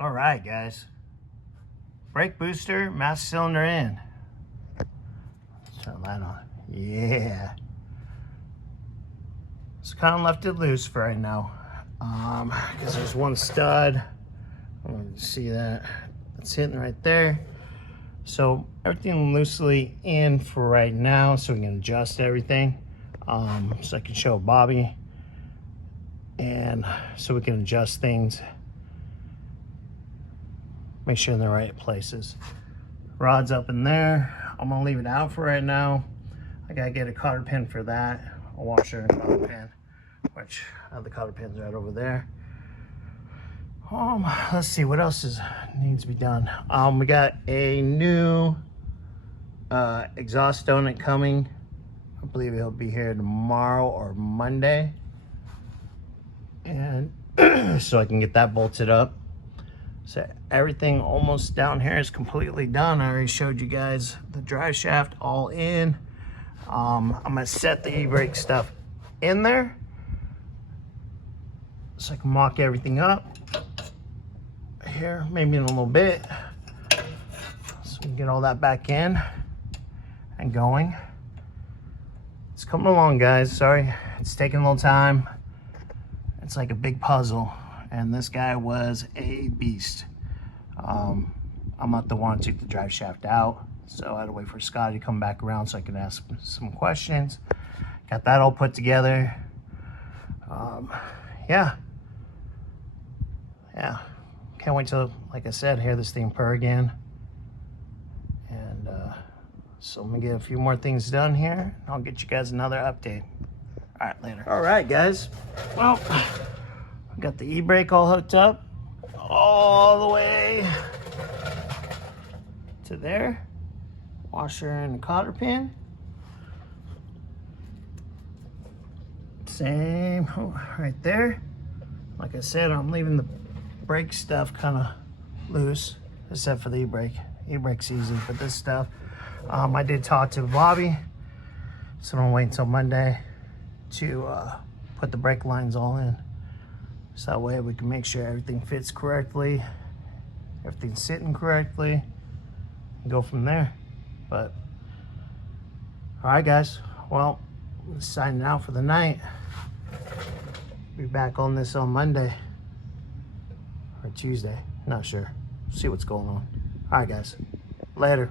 All right, guys. Brake booster, master cylinder in. Let's turn that on. Yeah. Just kind of left it loose for right now. Because there's one stud. I want you to see that. It's hitting right there. So everything loosely in for right now, so we can adjust everything. So I can show Bobby, and so we can adjust things. Make sure in the right places. Rod's up in there. I'm gonna leave it out for right now. I gotta get a cotter pin for that. A washer and cotter pin, which I have the cotter pins right over there. Let's see what else needs to be done. We got a new exhaust donut coming. I believe it'll be here tomorrow or Monday, and so I can get that bolted up. So everything almost down here is completely done. I already showed you guys the drive shaft all in. I'm gonna set the e-brake stuff in there so I can mock everything up here, maybe in a little bit, so we can get all that back in and going. It's coming along, guys. Sorry, it's taking a little time. It's like a big puzzle, and this guy was a beast. I'm not the one who took the drive shaft out, so I had to wait for Scotty to come back around so I could ask some questions. Got that all put together. Yeah. Can't wait till, like I said, hear this thing purr again. And so I'm gonna get a few more things done here, and I'll get you guys another update. All right, later. All right, guys. Well, I got the e-brake all hooked up all the way to there. Washer and cotter pin. Same right there. Like I said, I'm leaving the brake stuff kind of loose, except for the e-brake. E-brake's easy, but this stuff, I did talk to Bobby, so I'm gonna wait until Monday to put the brake lines all in. So that way we can make sure everything fits correctly, everything's sitting correctly, and go from there. But, all right, guys. Well, I'm signing out for the night. Be back on this on Monday or Tuesday. Not sure. See what's going on. All right, guys. Later.